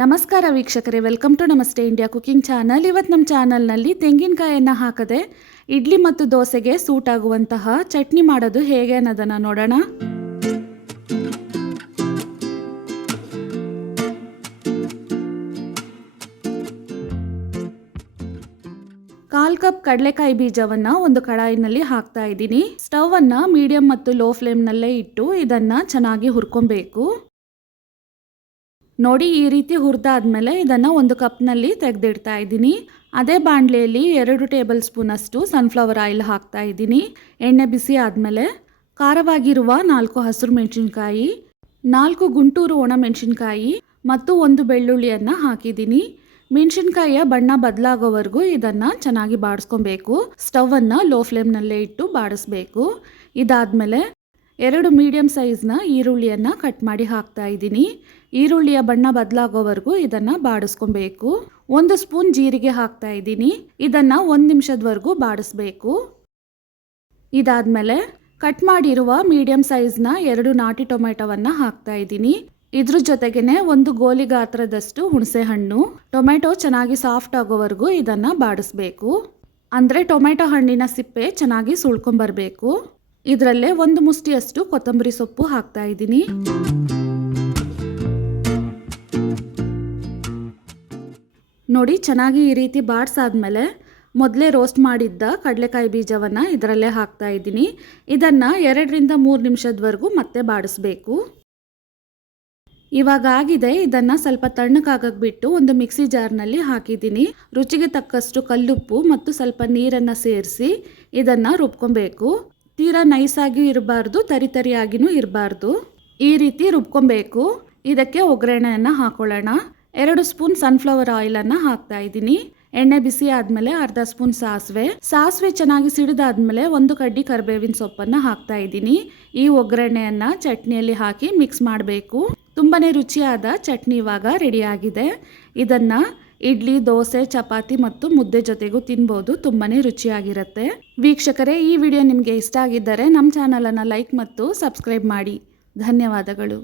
ನಮಸ್ಕಾರ ವೀಕ್ಷಕರೇ, welcome to ನಮಸ್ತೆ ಇಂಡಿಯಾ ಕುಕಿಂಗ್ ಚಾನಲ್. ಇವತ್ತು ನಮ್ಮ ಚಾನಲ್ನಲ್ಲಿ ತೆಂಗಿನಕಾಯಿಯನ್ನು ಹಾಕದೆ ಇಡ್ಲಿ ಮತ್ತು ದೋಸೆಗೆ ಸೂಟ್ ಆಗುವಂತಹ ಚಟ್ನಿ ಮಾಡೋದು ಹೇಗೆ ಅನ್ನೋದನ್ನು ನೋಡೋಣ. ಕಾಲ್ ಕಪ್ ಕಡಲೆಕಾಯಿ ಬೀಜವನ್ನು ಒಂದು ಕಡಾಯಿನಲ್ಲಿ ಹಾಕ್ತಾ ಇದ್ದೀನಿ. ಸ್ಟವ್ ಅನ್ನು ಮೀಡಿಯಂ ಮತ್ತು ಲೋ ಫ್ಲೇಮ್ನಲ್ಲೇ ಇಟ್ಟು ಇದನ್ನು ಚೆನ್ನಾಗಿ ಹುರ್ಕೊಬೇಕು. ನೋಡಿ, ಈ ರೀತಿ ಹುರಿದಾದ್ಮೇಲೆ ಇದನ್ನು ಒಂದು ಕಪ್ನಲ್ಲಿ ತೆಗೆದಿಡ್ತಾ ಇದ್ದೀನಿ. ಅದೇ ಬಾಣಲೆಯಲ್ಲಿ 2 ಟೇಬಲ್ ಸ್ಪೂನ್ ಅಷ್ಟು ಸನ್ಫ್ಲವರ್ ಆಯಿಲ್ ಹಾಕ್ತಾ ಇದ್ದೀನಿ. ಎಣ್ಣೆ ಬಿಸಿ ಆದಮೇಲೆ ಖಾರವಾಗಿರುವ 4 ಹಸಿರು ಮೆಣಸಿನ್ಕಾಯಿ, 4 ಗುಂಟೂರು ಒಣಮೆಣಸಿನ್ಕಾಯಿ ಮತ್ತು 1 ಬೆಳ್ಳುಳ್ಳಿಯನ್ನು ಹಾಕಿದ್ದೀನಿ. ಮೆಣಸಿನ್ಕಾಯಿಯ ಬಣ್ಣ ಬದಲಾಗೋವರೆಗೂ ಇದನ್ನು ಚೆನ್ನಾಗಿ ಬಾಡಿಸ್ಕೊಬೇಕು. ಸ್ಟವನ್ನು ಲೋ ಫ್ಲೇಮ್ನಲ್ಲೇ ಇಟ್ಟು ಬಾಡಿಸ್ಬೇಕು. ಇದಾದಮೇಲೆ 2 ಮೀಡಿಯಂ ಸೈಜ್ನ ಈರುಳ್ಳಿಯನ್ನು ಕಟ್ ಮಾಡಿ ಹಾಕ್ತಾ ಇದ್ದೀನಿ. ಈರುಳ್ಳಿಯ ಬಣ್ಣ ಬದಲಾಗೋವರೆಗೂ ಇದನ್ನು ಬಾಡಿಸ್ಕೊಬೇಕು. 1 ಸ್ಪೂನ್ ಜೀರಿಗೆ ಹಾಕ್ತಾ ಇದ್ದೀನಿ. ಇದನ್ನು 1 ನಿಮಿಷದವರೆಗೂ ಬಾಡಿಸ್ಬೇಕು. ಇದಾದಮೇಲೆ ಕಟ್ ಮಾಡಿರುವ ಮೀಡಿಯಂ ಸೈಜ್ನ 2 ನಾಟಿ ಟೊಮೆಟೊವನ್ನು ಹಾಕ್ತಾ ಇದ್ದೀನಿ. ಇದ್ರ ಜೊತೆಗೇನೆ 1 ಗೋಲಿ ಗಾತ್ರದಷ್ಟು ಹುಣಸೆ ಹಣ್ಣು. ಟೊಮೆಟೊ ಚೆನ್ನಾಗಿ ಸಾಫ್ಟ್ ಆಗೋವರೆಗೂ ಇದನ್ನು ಬಾಡಿಸ್ಬೇಕು. ಅಂದರೆ ಟೊಮೆಟೊ ಹಣ್ಣಿನ ಸಿಪ್ಪೆ ಚೆನ್ನಾಗಿ ಸುಳ್ಕೊಂಬರ್ಬೇಕು. ಇದರಲ್ಲೇ 1 ಮುಷ್ಟಿಯಷ್ಟು ಕೊತ್ತಂಬರಿ ಸೊಪ್ಪು ಹಾಕ್ತಾ ಇದ್ದೀನಿ. ನೋಡಿ, ಚೆನ್ನಾಗಿ ಈ ರೀತಿ ಬಾಡಿಸಾದ್ಮೇಲೆ ಮೊದಲೇ ರೋಸ್ಟ್ ಮಾಡಿದ್ದ ಕಡಲೆಕಾಯಿ ಬೀಜವನ್ನು ಇದರಲ್ಲೇ ಹಾಕ್ತಾ ಇದ್ದೀನಿ. ಇದನ್ನು 2 ರಿಂದ 3 ನಿಮಿಷದವರೆಗೂ ಮತ್ತೆ ಬಾಡಿಸ್ಬೇಕು. ಇವಾಗ ಆಗಿದೆ. ಇದನ್ನು ಸ್ವಲ್ಪ ತಣ್ಣಗಾಗಕ್ಕೆ ಬಿಟ್ಟು ಒಂದು ಮಿಕ್ಸಿ ಜಾರ್ನಲ್ಲಿ ಹಾಕಿದ್ದೀನಿ. ರುಚಿಗೆ ತಕ್ಕಷ್ಟು ಕಲ್ಲುಪ್ಪು ಮತ್ತು ಸ್ವಲ್ಪ ನೀರನ್ನು ಸೇರಿಸಿ ಇದನ್ನು ರುಬ್ಕೊಬೇಕು. ತೀರಾ ನೈಸಾಗಿಯೂ ಇರಬಾರ್ದು, ತರಿಯಾಗಿಯೂ ಇರಬಾರ್ದು. ಈ ರೀತಿ ರುಬ್ಕೊಬೇಕು. ಇದಕ್ಕೆ ಒಗ್ಗರಣೆಯನ್ನು ಹಾಕೊಳ್ಳೋಣ. 2 ಸ್ಪೂನ್ ಸನ್ಫ್ಲವರ್ ಆಯಿಲನ್ನು ಹಾಕ್ತಾ ಇದ್ದೀನಿ. ಎಣ್ಣೆ ಬಿಸಿ ಆದಮೇಲೆ ಅರ್ಧ ಸ್ಪೂನ್ ಸಾಸಿವೆ ಚೆನ್ನಾಗಿ ಸಿಡಿದಾದ್ಮೇಲೆ 1 ಕಡ್ಡಿ ಕರಿಬೇವಿನ ಸೊಪ್ಪನ್ನು ಹಾಕ್ತಾ ಇದ್ದೀನಿ. ಈ ಒಗ್ಗರಣೆಯನ್ನು ಚಟ್ನಿಯಲ್ಲಿ ಹಾಕಿ ಮಿಕ್ಸ್ ಮಾಡಬೇಕು. ತುಂಬಾ ರುಚಿಯಾದ ಚಟ್ನಿ ಇವಾಗ ರೆಡಿಯಾಗಿದೆ. ಇದನ್ನು ಇಡ್ಲಿ, ದೋಸೆ, ಚಪಾತಿ ಮತ್ತು ಮುದ್ದೆ ಜೊತೆಗೂ ತಿನ್ಬೋದು. ತುಂಬಾ ರುಚಿಯಾಗಿರುತ್ತೆ. ವೀಕ್ಷಕರೇ, ಈ ವಿಡಿಯೋ ನಿಮಗೆ ಇಷ್ಟ ಆಗಿದ್ದರೆ ನಮ್ಮ ಚಾನಲನ್ನು ಲೈಕ್ ಮತ್ತು ಸಬ್ಸ್ಕ್ರೈಬ್ ಮಾಡಿ. ಧನ್ಯವಾದಗಳು.